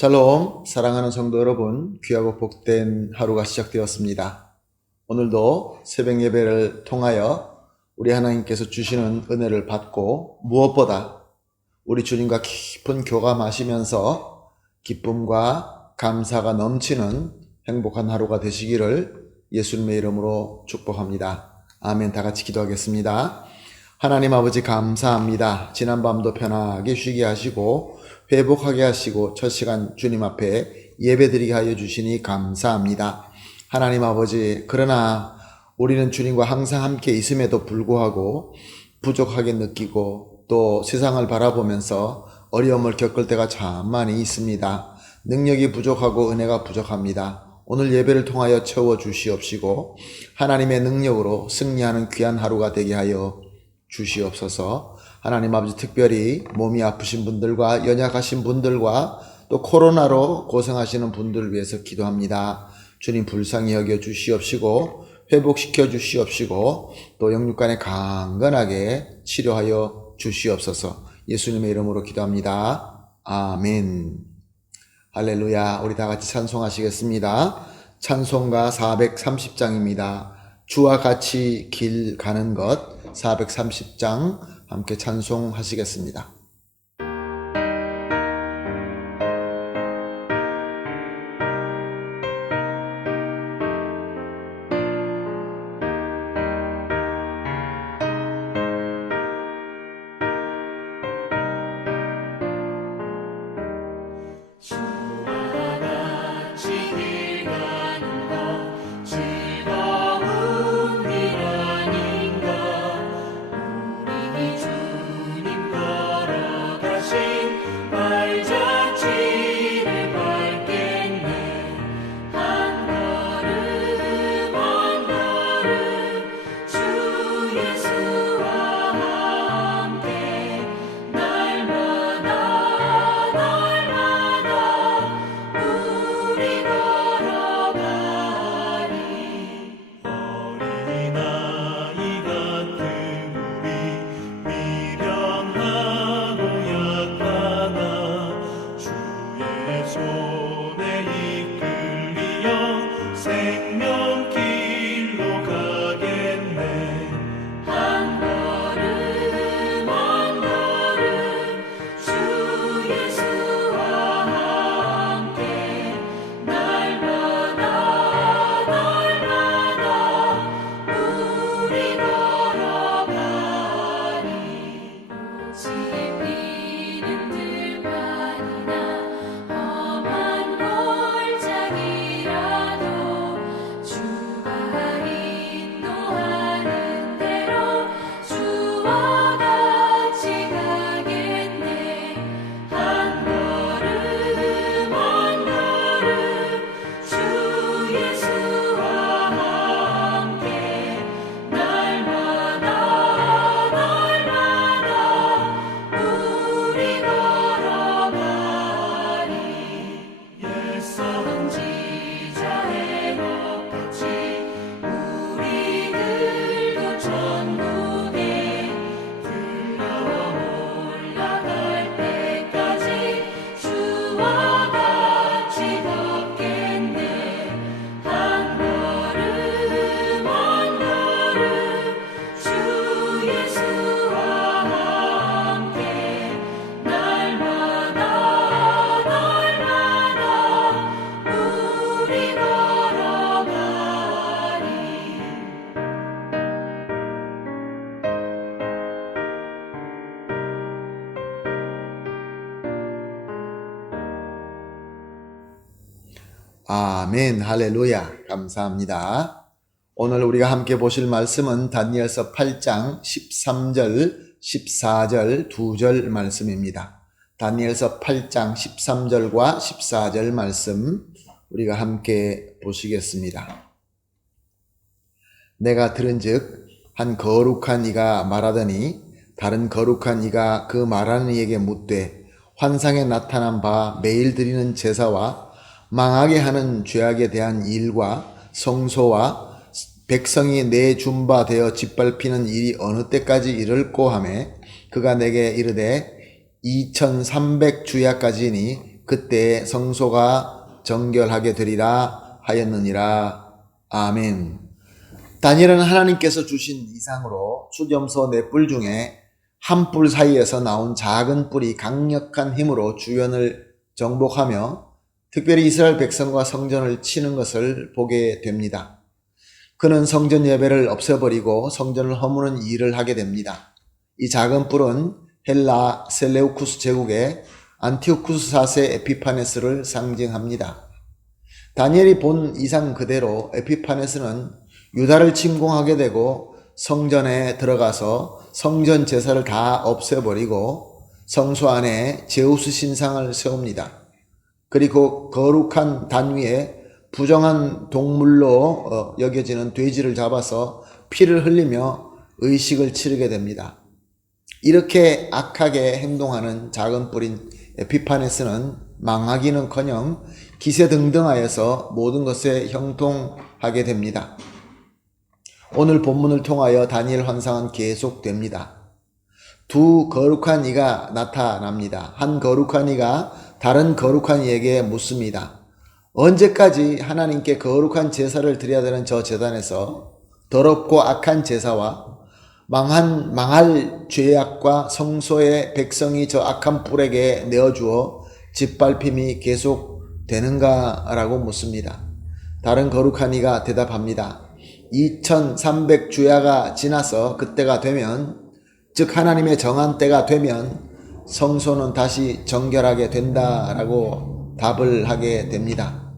샬롬, 사랑하는 성도 여러분, 귀하고 복된 하루가 시작되었습니다. 오늘도 새벽 예배를 통하여 우리 하나님께서 주시는 은혜를 받고 무엇보다 우리 주님과 깊은 교감하시면서 기쁨과 감사가 넘치는 행복한 하루가 되시기를 예수님의 이름으로 축복합니다. 아멘. 다 같이 기도하겠습니다. 하나님 아버지 감사합니다. 지난밤도 편하게 쉬게 하시고 회복하게 하시고 첫 시간 주님 앞에 예배드리게 하여 주시니 감사합니다. 하나님 아버지, 그러나 우리는 주님과 항상 함께 있음에도 불구하고 부족하게 느끼고 또 세상을 바라보면서 어려움을 겪을 때가 참 많이 있습니다. 능력이 부족하고 은혜가 부족합니다. 오늘 예배를 통하여 채워 주시옵시고 하나님의 능력으로 승리하는 귀한 하루가 되게 하여 주시옵소서. 하나님 아버지, 특별히 몸이 아프신 분들과 연약하신 분들과 또 코로나로 고생하시는 분들을 위해서 기도합니다. 주님 불쌍히 여겨 주시옵시고 회복시켜 주시옵시고 또 영육간에 강건하게 치료하여 주시옵소서. 예수님의 이름으로 기도합니다. 아멘. 할렐루야. 우리 다 같이 찬송하시겠습니다. 찬송가 430장입니다. 주와 같이 길 가는 것 430장 함께 찬송하시겠습니다. 아멘. 할렐루야. 감사합니다. 오늘 우리가 함께 보실 말씀은 다니엘서 8장 13절, 14절 2절 말씀입니다. 다니엘서 8장 13절과 14절 말씀 우리가 함께 보시겠습니다. 내가 들은즉 한 거룩한 이가 말하더니 다른 거룩한 이가 그 말하는 이에게 묻되 환상에 나타난 바 매일 드리는 제사와 망하게 하는 죄악에 대한 일과 성소와 백성이 내준 바 되어 짓밟히는 일이 어느 때까지 이를꼬 하매 그가 내게 이르되 2300주야까지니 그때 성소가 정결하게 되리라 하였느니라. 아멘. 다니엘은 하나님께서 주신 이상으로 수점소 4뿔 중에 한 뿔 사이에서 나온 작은 뿔이 강력한 힘으로 주변을 정복하며 특별히 이스라엘 백성과 성전을 치는 것을 보게 됩니다. 그는 성전 예배를 없애버리고 성전을 허무는 일을 하게 됩니다. 이 작은 뿔은 헬라 셀레우쿠스 제국의 안티오쿠스 4세 에피파네스를 상징합니다. 다니엘이 본 이상 그대로 에피파네스는 유다를 침공하게 되고 성전에 들어가서 성전 제사를 다 없애버리고 성소 안에 제우스 신상을 세웁니다. 그리고 거룩한 단 위에 부정한 동물로 여겨지는 돼지를 잡아서 피를 흘리며 의식을 치르게 됩니다. 이렇게 악하게 행동하는 작은 뿔인 에피파네스는 망하기는커녕 기세등등하여서 모든 것에 형통하게 됩니다. 오늘 본문을 통하여 다니엘 환상은 계속됩니다. 두 거룩한 이가 나타납니다. 한 거룩한 이가 다른 거룩한 이에게 묻습니다. 언제까지 하나님께 거룩한 제사를 드려야 되는 저 제단에서 더럽고 악한 제사와 망할 죄악과 성소의 백성이 저 악한 뿔에게 내어주어 짓밟힘이 계속되는가? 라고 묻습니다. 다른 거룩한 이가 대답합니다. 2300주야가 지나서 그때가 되면, 즉 하나님의 정한 때가 되면 성소는 다시 정결하게 된다라고 답을 하게 됩니다.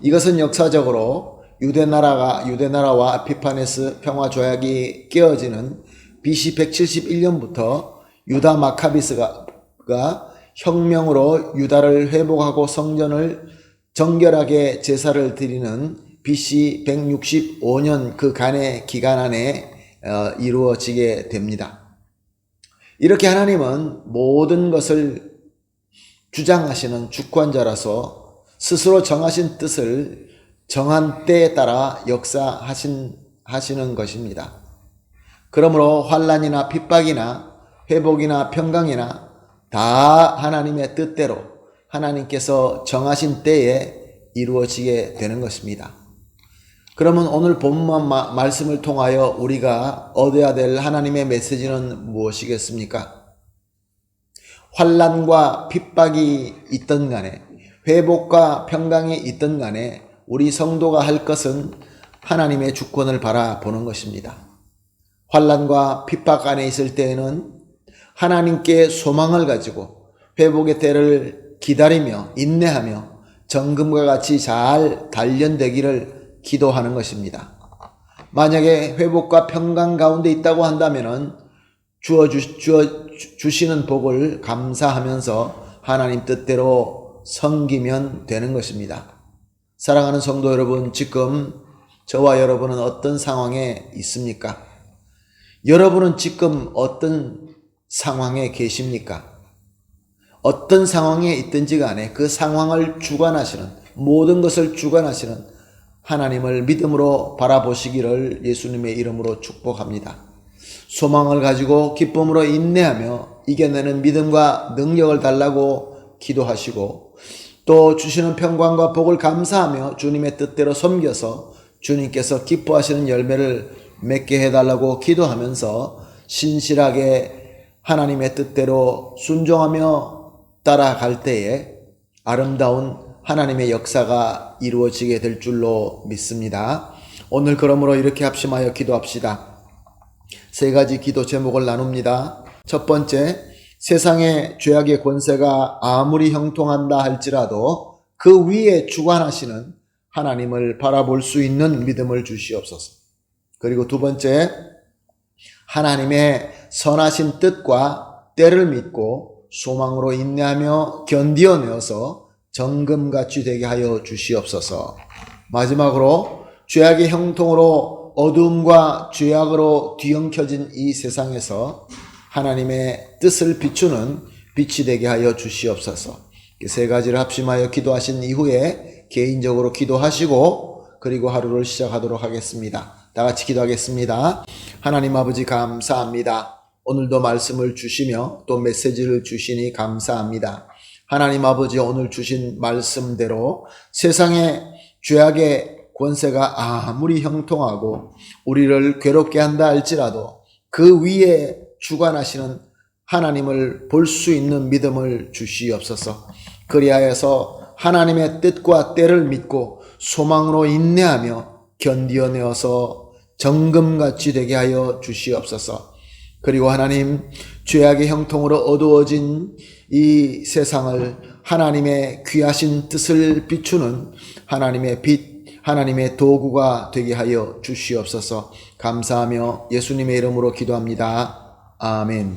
이것은 역사적으로 유대나라와 에피파네스 평화조약이 깨어지는 BC 171년부터 유다 마카비스가 혁명으로 유다를 회복하고 성전을 정결하게 제사를 드리는 BC 165년 그 기간 안에 이루어지게 됩니다. 이렇게 하나님은 모든 것을 주장하시는 주권자라서 스스로 정하신 뜻을 정한 때에 따라 역사하시는 것입니다. 그러므로 환난이나 핍박이나 회복이나 평강이나 다 하나님의 뜻대로 하나님께서 정하신 때에 이루어지게 되는 것입니다. 그러면 오늘 본문 말씀을 통하여 우리가 얻어야 될 하나님의 메시지는 무엇이겠습니까? 환난과 핍박이 있든 간에 회복과 평강이 있든 간에 우리 성도가 할 것은 하나님의 주권을 바라보는 것입니다. 환난과 핍박 안에 있을 때에는 하나님께 소망을 가지고 회복의 때를 기다리며 인내하며 정금과 같이 잘 단련되기를 기도하는 것입니다. 만약에 회복과 평강 가운데 있다고 한다면 주시는 복을 감사하면서 하나님 뜻대로 섬기면 되는 것입니다. 사랑하는 성도 여러분, 지금 저와 여러분은 어떤 상황에 있습니까? 여러분은 지금 어떤 상황에 계십니까? 어떤 상황에 있든지 간에 그 상황을 주관하시는, 모든 것을 주관하시는 하나님을 믿음으로 바라보시기를 예수님의 이름으로 축복합니다. 소망을 가지고 기쁨으로 인내하며 이겨내는 믿음과 능력을 달라고 기도하시고, 또 주시는 평강과 복을 감사하며 주님의 뜻대로 섬겨서 주님께서 기뻐하시는 열매를 맺게 해달라고 기도하면서 신실하게 하나님의 뜻대로 순종하며 따라갈 때에 아름다운 하나님의 역사가 이루어지게 될 줄로 믿습니다. 오늘 그러므로 이렇게 합심하여 기도합시다. 3가지 기도 제목을 나눕니다. 첫 번째, 세상의 죄악의 권세가 아무리 형통한다 할지라도 그 위에 주관하시는 하나님을 바라볼 수 있는 믿음을 주시옵소서. 그리고 두 번째, 하나님의 선하신 뜻과 때를 믿고 소망으로 인내하며 견디어내어서 정금같이 되게 하여 주시옵소서. 마지막으로 죄악의 형통으로 어두움과 죄악으로 뒤엉켜진 이 세상에서 하나님의 뜻을 비추는 빛이 되게 하여 주시옵소서. 3가지를 합심하여 기도하신 이후에 개인적으로 기도하시고 그리고 하루를 시작하도록 하겠습니다. 다 같이 기도하겠습니다. 하나님 아버지 감사합니다. 오늘도 말씀을 주시며 또 메시지를 주시니 감사합니다. 하나님 아버지 오늘 주신 말씀대로 세상의 죄악의 권세가 아무리 형통하고 우리를 괴롭게 한다 할지라도 그 위에 주관하시는 하나님을 볼 수 있는 믿음을 주시옵소서. 그리하여서 하나님의 뜻과 때를 믿고 소망으로 인내하며 견디어내어서 정금같이 되게 하여 주시옵소서. 그리고 하나님, 죄악의 형통으로 어두워진 이 세상을 하나님의 귀하신 뜻을 비추는 하나님의 빛, 하나님의 도구가 되게 하여 주시옵소서. 감사하며 예수님의 이름으로 기도합니다. 아멘.